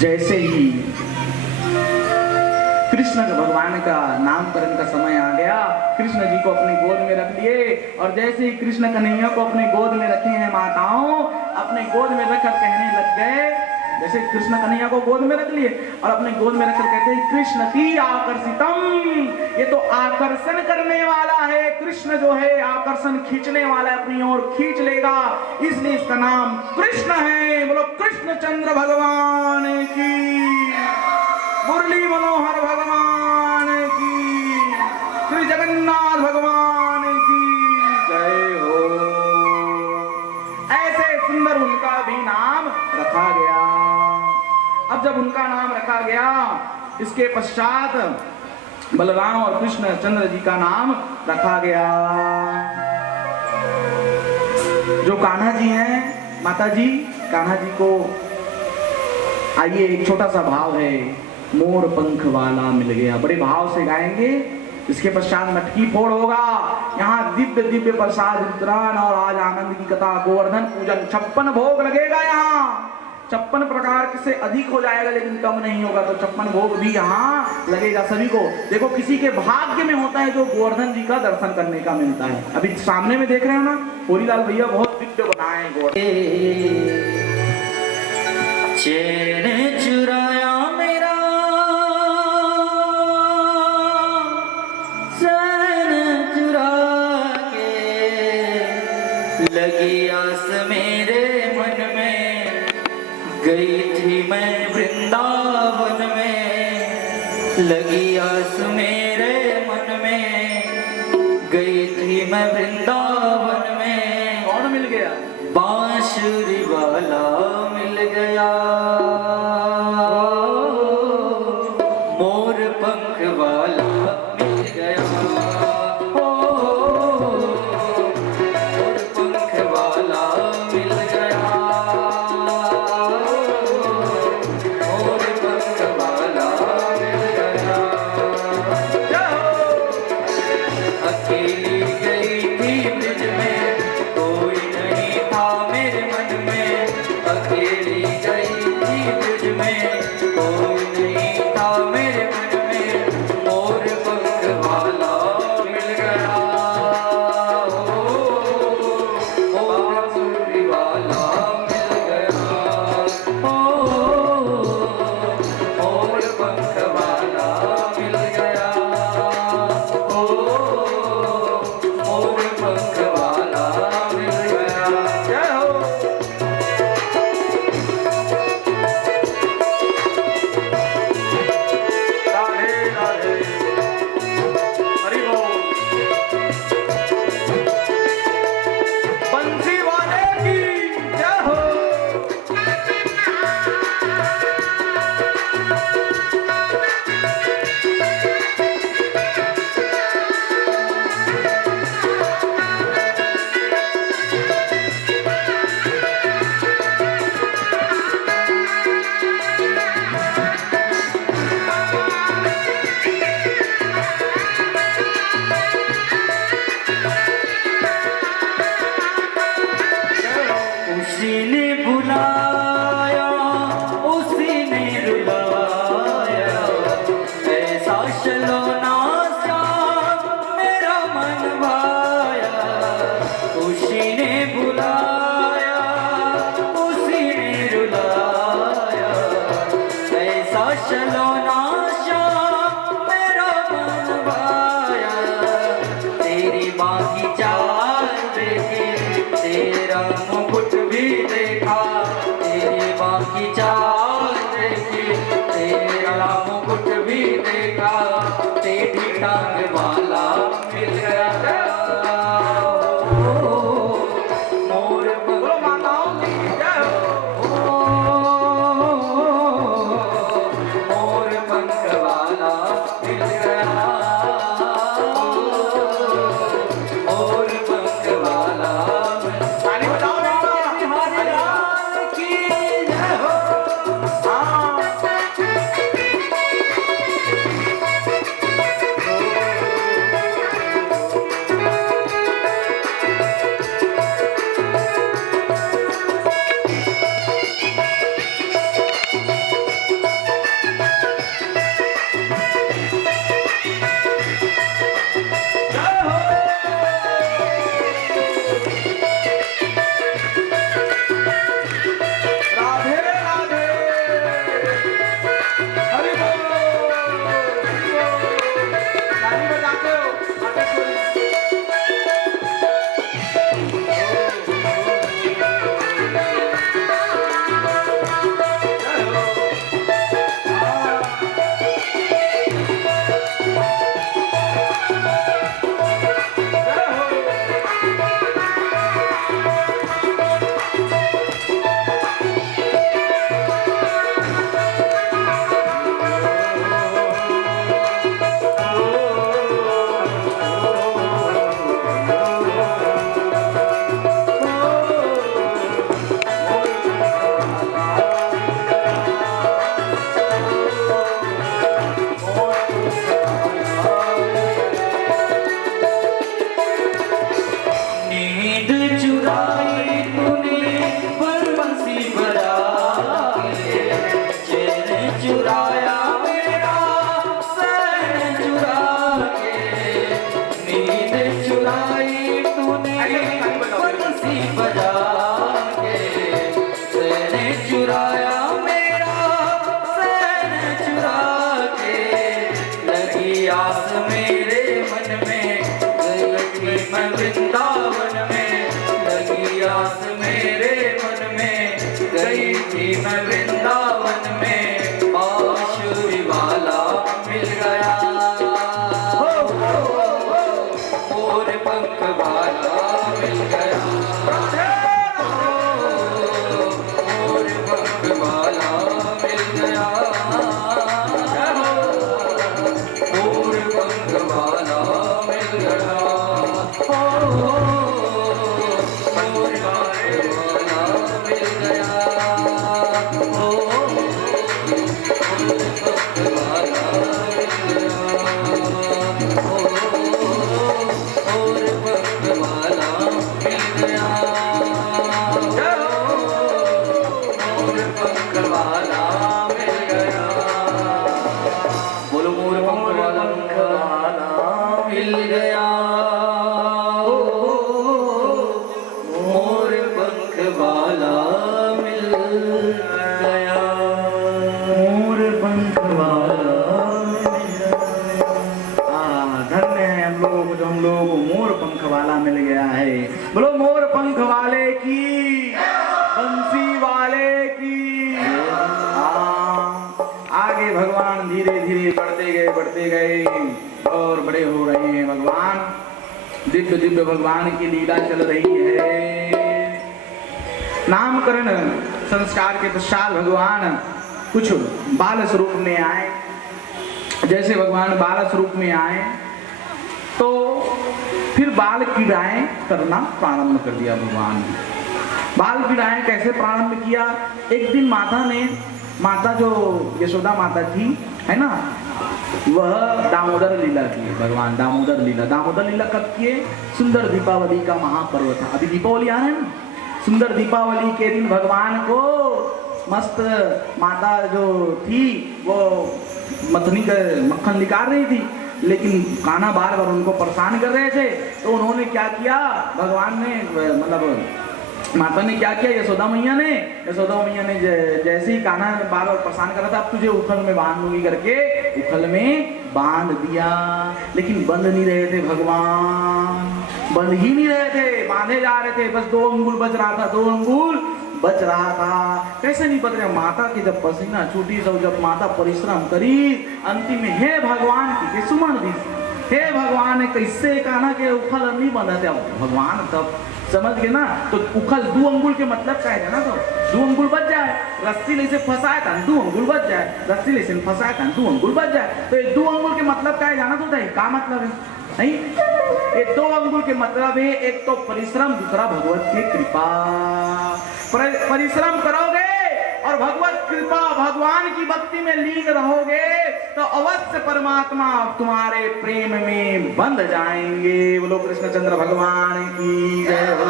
जैसे ही कृष्ण भगवान का नामकरण का समय आ गया, कृष्ण जी को अपनी गोद में रख लिए, और जैसे ही कृष्ण कन्हैया को अपनी गोद में रखे हैं माताओं, अपने गोद में रखकर कहने लग गए, जैसे कृष्ण कन्हैया को गोद में रख लिए और अपने गोद में रखकर कहते हैं कृष्ण की आकर्षितम, ये तो आकर्षण करने वाला है। कृष्ण जो है आकर्षण खींचने वाला है, अपनी ओर खींच लेगा, इसलिए इसका नाम कृष्ण है। बोलो कृष्णचंद्र भगवान की, मुरली मनोहर भगवान की, श्री जगन्नाथ भगवान की जय हो। ऐसे सुंदर उनका भी नाम रखा गया। अब जब उनका नाम रखा गया, इसके पश्चात बलराम और कृष्ण चंद्र जी का नाम रखा गया। जो कान्हा जी हैं, माता जी कान्हा जी को आइए एक छोटा सा भाव है, मोर पंख वाला मिल गया, बड़े भाव से गाएंगे। इसके पश्चात मटकी फोड़ होगा। यहाँ दिव्य दिव्य प्रसाद वितरण और आज आनंद की कथा, गोवर्धन पूजन, 56 भोग लगेगा। यहाँ 56 प्रकार से अधिक हो जाएगा लेकिन कम नहीं होगा, तो 56 भोग भी यहाँ लगेगा सभी को। देखो किसी के भाग्य में होता है जो गोवर्धन जी का दर्शन करने का मिलता है। अभी सामने में देख रहे हो ना, होरीलाल भैया बहुत दिव्य बनाए गोवर्धन। चैन चुराया मेरा चैन चुरा के, लगी आस मेरे मन में, गई थी मैं वृंदावन में, लगी आस मेरे मन में, गई थी मैं वृंदावन में। कौन मिल गया? बांसुरी वाला मिल गया, मोर पंख वाला मिल गया, मोर पंख वाला मिल गया, मोर पंख वाला मिल गया। अकेली गई थी गया है। बोलो मोर पंख वाले की, बंसी वाले की। आगे भगवान धीरे धीरे बढ़ते गए और बड़े हो रहे हैं भगवान। दिव्य दिव्य भगवान की लीला चल रही है। नामकरण संस्कार के पश्चात भगवान कुछ बाल स्वरूप में आए। जैसे भगवान बाल स्वरूप में आए तो फिर बाल क्रीड़ाएं करना प्रारंभ कर दिया भगवान ने। बाल क्रीड़ाएं कैसे प्रारंभ किया? एक दिन माता जो यशोदा माता थी है ना, वह दामोदर लीला किए। भगवान दामोदर लीला कब किए? सुंदर दीपावली का महापर्व था। अभी दीपावली आ रहा है ना, सुंदर दीपावली के दिन भगवान को मस्त माता जो थी वो मथनी का मक्खन निकाल रही थी, लेकिन कान्हा बार बार उनको परेशान कर रहे थे। तो उन्होंने क्या किया, भगवान ने मतलब माता ने क्या किया, यशोदा मैया ने जैसे ही कान्हा बार बार परेशान कर रहा था, अब तुझे उखल में बांध दूंगी करके उखल में बांध दिया। लेकिन बंध नहीं रहे थे भगवान, बंध ही नहीं रहे थे, बांधे जा रहे थे। बस 2 अंगुल बच रहा था, 2 अंगुल बच रहा था। कैसे नहीं बच रहे? माता की जब पसीना छूटी, सब जब माता परिश्रम करी, अंतिम में हे भगवान की सुमन दी, हे भगवान कैसे कान्हा के उखल नहीं बंधा थे। भगवान तब समझ गए ना, तो उखल 2 अंगुल के मतलब क्या है ना, तो 2 अंगुल बच जाए, रस्सी ले से फंसाए था 2 अंगुल बच जाए, रस्सी ले से फंसाए था 2 अंगुल बच जाए। तो ये 2 अंगुल के मतलब क्या है जाना तो है? क्या मतलब है? नहीं, ये 2 अंगुल के मतलब है एक तो परिश्रम, दूसरा भगवत की कृपा। परिश्रम करोगे और भगवत कृपा, भगवान की भक्ति में लीन रहोगे तो अवश्य परमात्मा तुम्हारे प्रेम में बंध जाएंगे। बोलो कृष्णचंद्र भगवान की जय हो।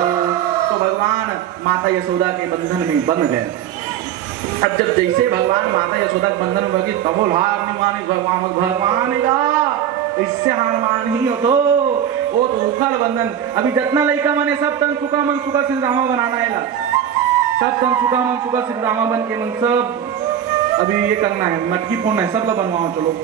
तो भगवान माता यशोदा के बंधन में बंध गए। अब जब जैसे भगवान माता यशोदा के बंधन में गए तब हार नहीं मानी भगवान का, इससे हार मान ही हो तो वो तो उखल बंधन। अभी जितना लड़का माने सब तन सुखा मन सुखा सिंधामा बनाना है, सब तन सुखा मन सुखा सिंधामा बन के मन सब अभी ये करना है, मटकी फोड़ना है, सब ला बनवाओ, चलो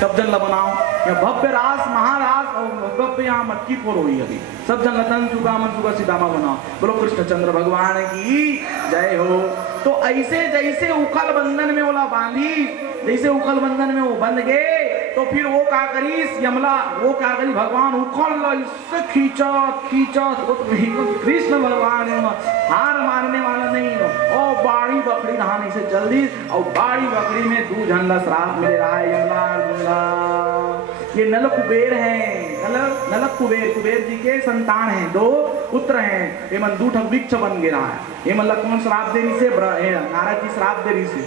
सब जन ला बनाओ। या भव्य रास महारास और भव्य यहाँ मटकी फोड़ हुई, अभी सब जन तन सुखा मन सुखा सिंधामा बनाओ। बोलो कृष्णचंद्र भगवान की जय हो। तो ऐसे जैसे उखल बंधन में बोला बांधी, जैसे उखल बंधन में वो बंध गए तो फिर वो क्या करी यमला, वो क्या करी भगवान उखल इससे खींचा तो कृष्ण भगवान हार मारने वाला नहीं हो। और बाड़ी बकरी नहाने से जल्दी, और बाड़ी बकरी में 2 झंडा श्राप मिल रहा है यमला ये नल कुबेर हैं, नल कुबेर जी के संतान हैं, 2 पुत्र हैं। ये मन 2 वृक्ष बन गिरा है। ये मतलब कौन श्राप दे रही से? नारद जी श्राप दे रही से।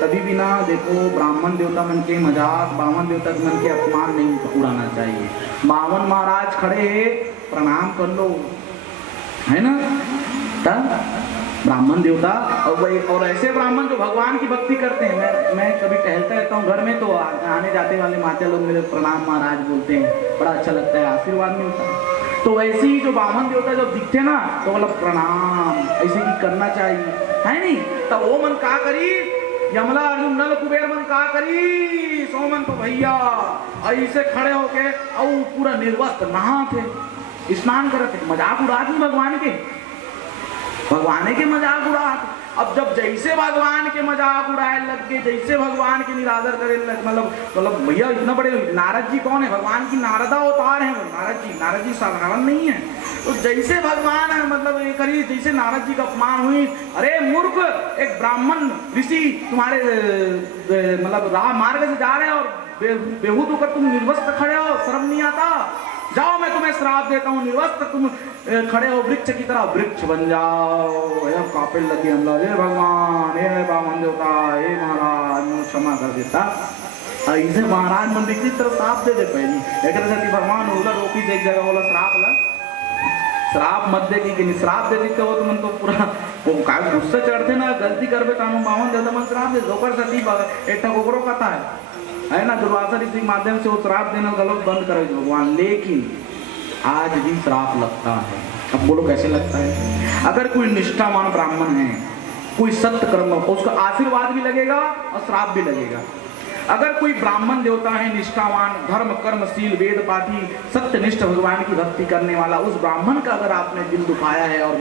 कभी भी ना देखो ब्राह्मण देवता मन के मजाक, बामन देवता मन के अपमान नहीं उड़ाना चाहिए। बामन महाराज खड़े है, प्रणाम कर लो, है ना। ब्राह्मण देवता और ऐसे ब्राह्मण जो भगवान की भक्ति करते हैं। मैं कभी टहलता रहता हूँ घर में, तो आने जाते वाले माता लोग मेरे प्रणाम महाराज बोलते हैं, बड़ा अच्छा लगता है, आशीर्वाद मिलता है। तो वैसे ही जो ब्राह्मण देवता जब दिखते ना तो मतलब प्रणाम ऐसे ही करना चाहिए, है नहीं। तो वो मन का करी यमला अर्जुन नल कुबेर मन का करी सोमन तो भैया ऐसे खड़े होके और पूरा निर्वस्त्र नहा थे, स्नान करते, मजाक उड़ा दी भगवान के मजाक उड़ा। अब जब जैसे भगवान के मजाक उड़ाए लग गए, जैसे भगवान के निरादर करे मतलब भैया इतना बड़े नारद जी कौन है? भगवान की नारदा अवतार है नारद जी साधारण नहीं है। तो जैसे भगवान है मतलब ये करी, जैसे नारद जी का अपमान हुई, अरे मूर्ख, एक ब्राह्मण ऋषि तुम्हारे मतलब राह मार्ग से जा रहे हैं और बेहूद होकर तुम निर्वस्त्र खड़े हो, शर्म नहीं आता? जाओ मैं तुम्हें श्राप देता हूँ, निर्वस्त्र तुम खड़े हो वृक्ष की तरह, वृक्ष बन जाओ। कापिल लगे हम लोग, हे भगवान, हे बामन देवता, हे महाराज मुझे क्षमा कर देता। ऐसे महाराज मंदिर की तरफ श्राप दे पहली एक भगवान बोला रोकी से एक जगह बोला श्राप मत दे की श्राप दे देते हो तो मन तो पूरा वो काय गुस्सा चढ़ते ना, गलती करबे तो बामन देवता मन श्राप दे दोकर सती एक गोबरो कथा है ना। दुर्वासा ऋषि के माध्यम से वो श्राप देना गलत बंद करे भगवान, लेकिन आज भी श्राप लगता है। अब बोलो कैसे लगता है? अगर कोई निष्ठावान ब्राह्मण है, कोई सत्य कर्म, उसका आशीर्वाद भी लगेगा और श्राप भी लगेगा। अगर कोई ब्राह्मण देवता है निष्ठावान, धर्म कर्मशील, वेद पाठी, सत्यनिष्ठ, भगवान की भक्ति करने वाला, उस ब्राह्मण का अगर आपने दिल दुखाया है और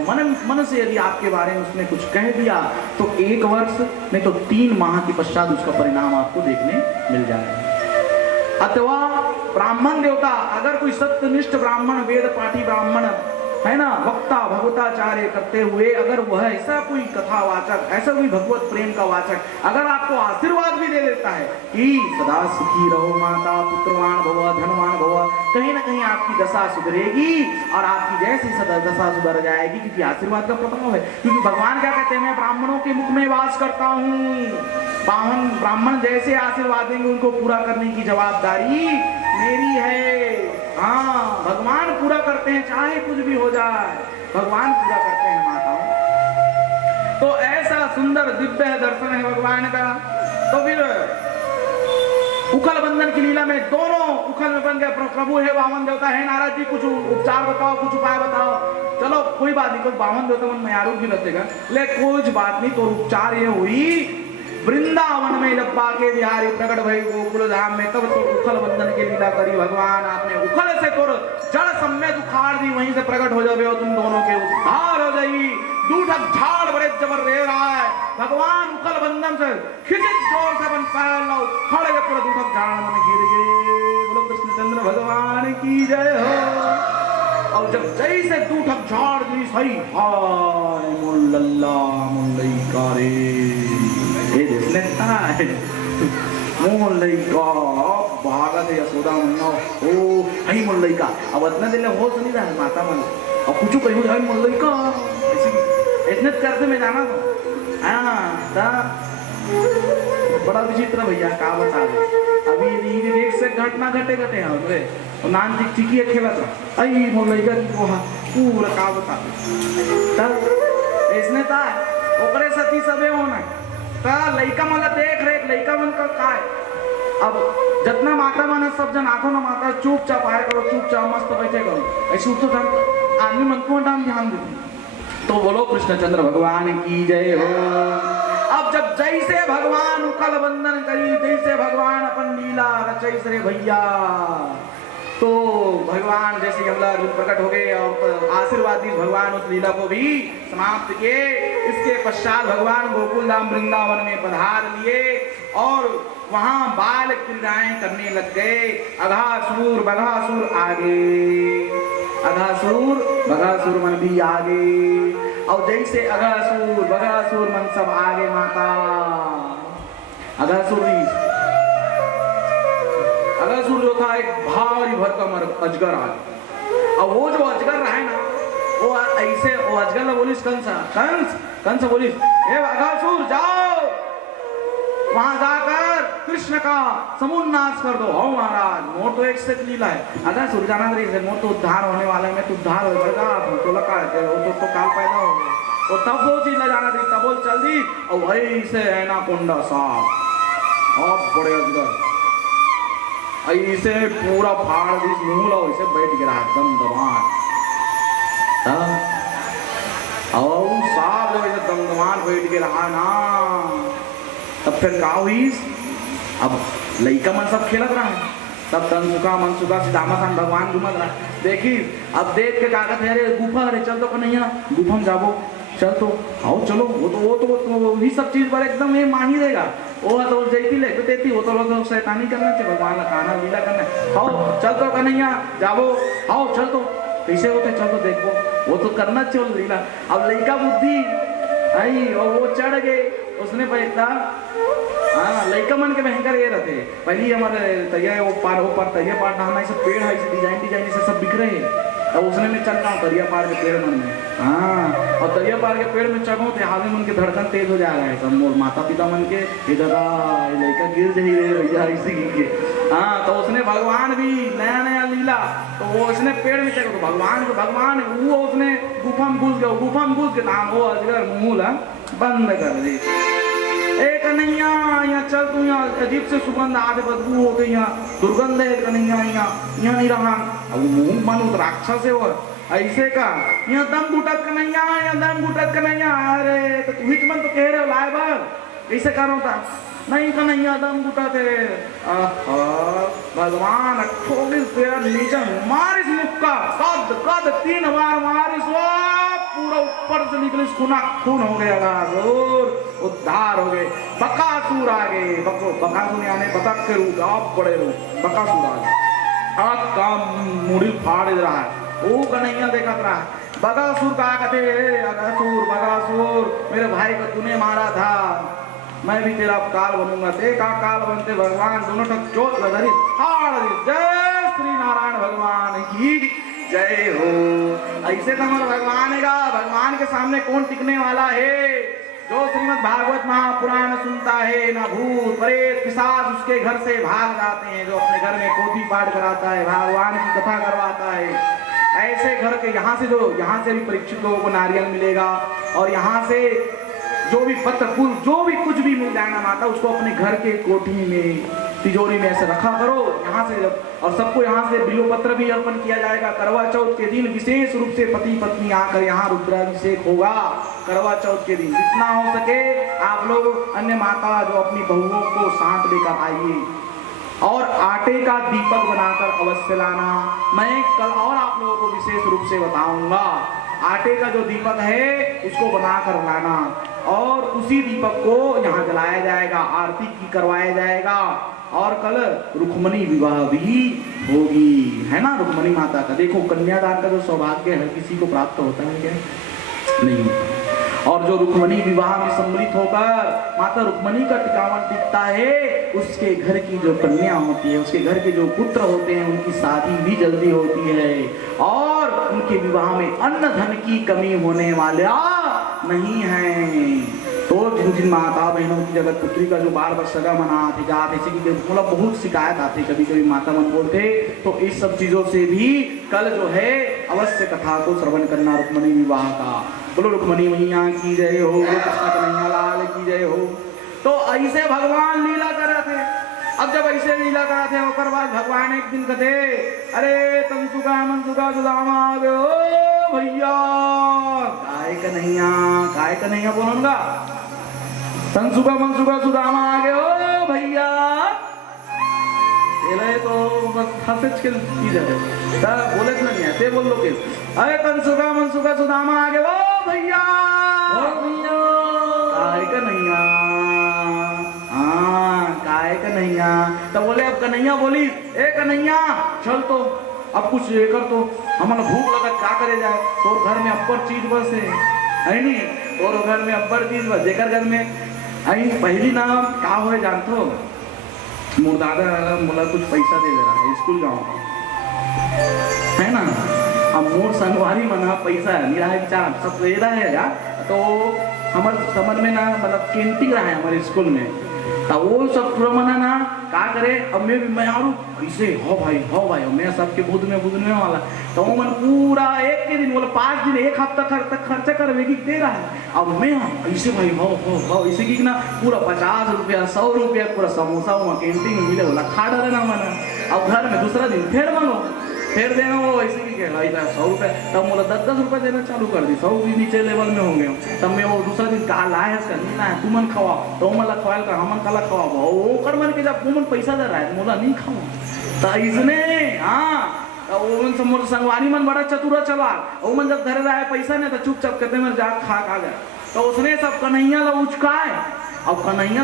मन से यदि आपके बारे में उसने कुछ कह दिया तो 1 वर्ष नहीं तो 3 माह के पश्चात उसका परिणाम आपको देखने मिल जाएगा। अथवा ब्राह्मण देवता अगर कोई सत्यनिष्ठ ब्राह्मण, वेद पाठी ब्राह्मण है ना, वक्ता भगवताचार्य करते हुए अगर वह ऐसा कोई कथावाचक, ऐसा कोई भगवत प्रेम का वाचक अगर आपको आशीर्वाद भी दे देता है कि सदा सुखी रहो माता, पुत्रवान भव, धनवान भव, कहीं ना कहीं आपकी दशा सुधरेगी और आपकी जैसी दशा सुधर जाएगी, क्योंकि आशीर्वाद का प्रभाव है। क्योंकि भगवान क्या कहते हैं, मैं ब्राह्मणों के मुख में वास करता हूँ, ब्राह्मण जैसे आशीर्वाद देंगे उनको पूरा करने की जवाबदारी मेरी है। हाँ, भगवान पूरा करते हैं, चाहे कुछ भी हो जाए भगवान पूरा करते हैं माताओं। तो ऐसा सुंदर दिव्य दर्शन है भगवान का। तो फिर उखल बंधन की लीला में दोनों उखल में बन गए, प्रभु है वामन देवता है, नारद जी कुछ उपचार बताओ, कुछ उपाय बताओ। चलो कोई बात नहीं, कोई वामन देवता मन में आरोप भी रचेगा, लेकिन कुछ बात नहीं। तो उपचार ये हुई वृंदावन में जब बाके बिहारी प्रकट भई गोकुल धाम में, तब तो उखल बंधन की लीला करी भगवान आपने। उखल से तो जड़ समेत उखाड़ दी, वहीं से प्रकट हो जाओ तुम दोनों के उद्धार हो जाई। दूठक झाड़ बड़े जबर रह रहा है, भगवान उखल बंधन से खिंचे जोर से बन पैर लो खड़े के पूरे दूठक झाड़ में गिर गए। बोलो कृष्णचंद्र भगवान की जय हो। और जब जैसे दूठक झाड़ दी सही हाय मुल्ला मुल्लैका रे भागत यशोदा मैया ओ हई मुल्लैका। अब इतना दिल हो सुनी रहा है माता मन, अब कुछ कहीं हई मुल्लैका ऐसे इतने करते में जाना तो हाँ बड़ा विचित्र भैया का बता दे। अभी एक से घटना घटे हैं रे और नान चिकी खेला था आई मुल्लैका की वो पूरा का बता तब इसने था ओकरे सती सबे होना का लइका मन देख रहे, लइका मन का काय अब जितना माता मन सब जन आथो ना माता चुपचाप आए करो, चुपचाप मस्त बैठे करो, ऐसे तो आदमी मन को ध्यान देती। तो बोलो कृष्णचंद्र भगवान की जय हो। अब जब जैसे भगवान उखल बंधन करी, जैसे भगवान अपन लीला रचैस रे भैया, तो भगवान जैसे यमला रूप प्रकट हो गए और आशीर्वाद दी भगवान उस लीला को भी समाप्त किए। इसके पश्चात भगवान गोकुल धाम वृंदावन में पधार लिए और वहां बाल क्रीड़ाएं करने लग गए। अघासुर बघासुर आगे, अघासुर बघासुर मन भी आगे, और जैसे अघासुर बघासुर मन सब आगे माता अघासुर जो था एक भारी भरकम अजगर आ गया। और वो जो अजगर रहा है ना, वो ऐसे वो अजगर ने बोलिस कंस बोलिस ए अघासुर जाओ वहां जाकर कृष्ण का समूल नाश कर दो। हो महाराज मोर तो एक से लीला है, अघासुर जाना रही मोर तो उद्धार होने वाला है, मैं तो उद्धार हो जाएगा तो लगा तो काल पैदा हो गए। और तब वो चीज जाना थी तब वो चल दी और वही से है ना कुंडा साफ और बड़े अजगर ऐसे पूरा फाड़ दी मुंह लो, ऐसे बैठ गिरा एकदम दबान और साफ जब ऐसे दमदमान बैठ के रहा ना, तब फिर का हुई। अब लइका मन सब खेलत रहा है, सब तनसुका मनसुका सीधामासान भगवान घूमत रहा। देखी अब देख के कागत है अरे गुफा, अरे चल तो कन्हैया गुफा में जाबो, चल तो आओ चलो। वो ही सब चीज पर एकदम ये मान ही देगा। वो तो जैती ले तो देती, वो तो शैतानी करना चाहिए, भगवान का खाना लीला करना। आओ चल तो कन्हैया जाबो, आओ चल तो कैसे होते चल तो देखो, वो तो करना चाहिए लीला। अब लड़का बुद्धि आई और वो चढ़ गए, उसने पैसा हाँ लड़का मन के भयंकर ये रहते। पहले हमारे तैयार वो पार तैयार पार डालना सब पेड़ है डिजाइन से सब बिक रहे हैं। अब उसने में चल रहा हूँ दरिया पार के पेड़ मन में, हाँ और दरिया पार के पेड़ में चढ़ो तो हावे मन के धड़कन तेज हो जा रहा है सब। मोर माता पिता मन के दादा लड़का गिर जाही रहे भैया इसी के। हाँ तो उसने भगवान भी नया नया लीला, तो वो उसने पेड़ में चढ़ो तो भगवान वो उसने गुफा में घुस गया, गुफा में घुस गया वो अजगर मुंह बंद कर दी। एक कन्हैया यहाँ चल तू, यहाँ अजीब से सुगंध आधे बदबू हो गई, यहाँ दुर्गंध है कन्हैया, यहाँ नहीं रहा। अब मुंह मानो राक्षस है वो ऐसे का, यहाँ दम घुटक कन्हैया, यहाँ दम घुटक कन्हैया। अरे तो तू मन तो कह रहे हो लाए बार कैसे करो था नहीं कन्हैया दम घुटा थे भगवान 28 पेड़ नीचे मारिस मुक्का कद कद 3 बार मारिस वो पूरा ऊपर से निकले खून हो गया और उद्धार हो गए। बकासुर आ गए, बकासुर यानी बतख के रूप आप बड़े रूप बकासुर आ गए, आपका मुड़ी फाड़ रहा है वो कन्हैया देखा रहा है। बकासुर कहा कहते अगासुर बकासुर मेरे भाई को तूने मारा था, मैं भी तेरा काल बनूंगा। ते का काल बनते भगवान दोनों तक चोट लगी फाड़ दी। जय श्री नारायण भगवान की जय हो। ऐसे तो हमारा भगवान है, भगवान के सामने कौन टिकने वाला है। जो श्रीमद् भागवत महापुराण सुनता है ना भूत प्रेत पिशाच उसके घर से भाग जाते हैं। जो अपने घर में पोथी पाठ कराता है, भगवान की कथा करवाता है, ऐसे घर के यहाँ से भी परीक्षित लोगों को नारियल मिलेगा और यहाँ से जो भी पत्र फूल जो भी कुछ भी मिल जाएगा माता उसको अपने घर के कोठी में तिजोरी में ऐसे रखा करो। यहाँ से और सबको यहाँ से बिल्वपत्र भी अर्पण किया जाएगा। करवा चौथ के दिन विशेष रूप से पति पत्नी आकर यहाँ रुद्राभिषेक होगा। करवा चौथ के दिन जितना हो सके आप लोग अन्य माता जो अपनी बहुओं को साथ लेकर आइए और आटे का दीपक बनाकर अवश्य लाना। मैं कल और आप लोगों को विशेष रूप से बताऊंगा। आटे का जो दीपक है उसको बनाकर लाना और उसी दीपक को यहाँ जलाया जाएगा, आरती की करवाया जाएगा और कल रुक्मणी विवाह भी होगी, है ना। रुक्मणी माता का देखो कन्यादान का जो सौभाग्य हर किसी को प्राप्त होता है क्या? नहीं होता। और जो रुक्मणी विवाह में सम्मिलित होकर माता रुक्मणी का टिकावन टिकता है उसके घर की जो कन्या होती है, उसके घर के जो पुत्र होते हैं उनकी शादी भी जल्दी होती है और उनके विवाह में अन्न धन की कमी होने वाला नहीं है। तो जिन जिन माता बहनों की जगत पुत्री का जो बार बार सगा मनाते जाते मतलब बहुत शिकायत आती, कभी कभी माता मन बोलते, तो इस सब चीजों से भी कल जो है अवश्य कथा को श्रवण करना रुक्मणी विवाह का। बोलो रुक्मणी मैया की जय हो, कृष्ण कन्हैया लाल की जय हो। तो ऐसे भगवान लीला कर रहे थे। अब जब ऐसे लीला कर रहे थे और बाद भगवान एक दिन कहते अरे तंसुका मनसुका सुदामा आ गए ओ भैया। काय कन्हैया बोलूंगा तंसुका मनसुका सुदामा आ गए ओ भैया। तो बस हंसच के बोले नहीं है ते बोल लो के अरे तंसुका मनसुका सुदामा आ गए ओ भैया काय कन्हैया। हाँ काय कन्हैया। तो बोले अब कन्हैया बोली ए कन्हैया चल तो अब कुछ लेकर तो हमारा भूख लगा क्या करे जाए। तो घर में अब्बर चीज बस है नहीं और घर में अब्बर चीज बस जेकर घर में पहली नाम क्या हो जानतो मोर दादा मोला कुछ पैसा दे रहा है स्कूल जाऊँ है ना। अब मोर संगवारी मना पैसा नहीं रहा है बेचारा सब दे रहा है यार। तो हमारे समझ में ना मतलब कैंटीन रहा है हमारे स्कूल में तो वो सब पूरा मना ना क्या करे। अब मैं आरू ऐसे हो भाई मैं सबके बुधने वाला तो वो मन पूरा एक के दिन बोला 5 दिन 1 हफ्ता तक खर्चा कर दे रहा है। अब मैं ऐसे भाई हो ऐसे की ना पूरा 50 रुपया 100 रुपया पूरा समोसा वहाँ कैंटीन में मिले बोला खा डाले ना मना। अब घर में दूसरा दिन फिर मांगो फिर देना वो ऐसे भी कह भाई 100 रुपये तब बोला 10 रुपये देना चालू कर दी 100 भी नीचे लेवल में हो गए। तब मैं वो दूसरा दिन कहा लाए इसका नहीं लाया तू मन खवा तो मला खवाल का हमन कला खवा वो कर मन के जब मन पैसा दे रहा है बोला नहीं खाओ तो इसने हाँ वो मन संगवारी मन बड़ा चतुरा चला वो मन जब धरे रहा है पैसा नहीं तो चुपचाप कहते मैं जा खा गया। तो उसने सब कन्हैया ला उचकाए। अब कन्हैया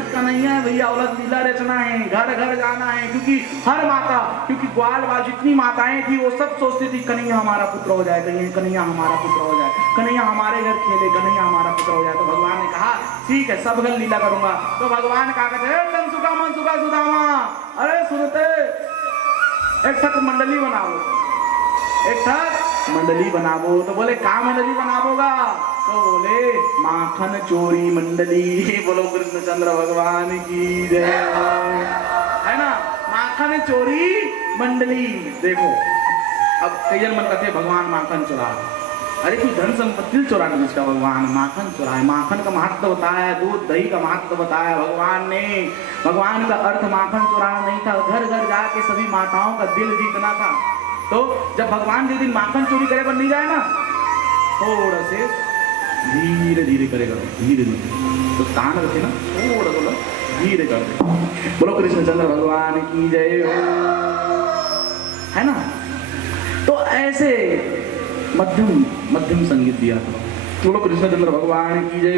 है भैया औरत लीला रचना है घर घर जाना है क्योंकि हर माता क्योंकि ग्वाल जितनी माताएं थी वो सब सोचती थी कन्हैया हमारा पुत्र हो जाए कन्हैया हमारा पुत्र हो जाए कन्हैया हमारे घर खेले कन्हैया हमारा पुत्र हो जाए। तो भगवान ने कहा ठीक है सब घर लीला करूंगा। तो भगवान कहा कहते तंसुका मनसुका सुदामा अरे सुनते एक ठक मंडली बनावो। तो बोले का मंडली बनावोगा तो बोले माखन चोरी मंडली। बोलो कृष्णचंद्र भगवान की जय है ना। माखन चोरी मंडली देखो अब कई मन कहते भगवान माखन चुरा अरे कोई धन संपत्ति चुरा नहीं इसका भगवान माखन चुरा है। माखन का महत्व बताया दूध दही का महत्व बताया भगवान ने। भगवान का अर्थ माखन चुराना नहीं था घर घर जाके सभी माताओं का दिल जीतना था। तो जब भगवान जिस दिन माखन चोरी करे पर नहीं जाए ना थोड़ा से धीरे धीरे करेगा धीरे धीरे तो कान रखे ना थोड़ा बोला धीरे कर दे। बोलो कृष्णचंद्र भगवान की जय हो, है ना। तो ऐसे मध्यम मध्यम संगीत दिया था। बोलो कृष्णचंद्र भगवान की जय हो।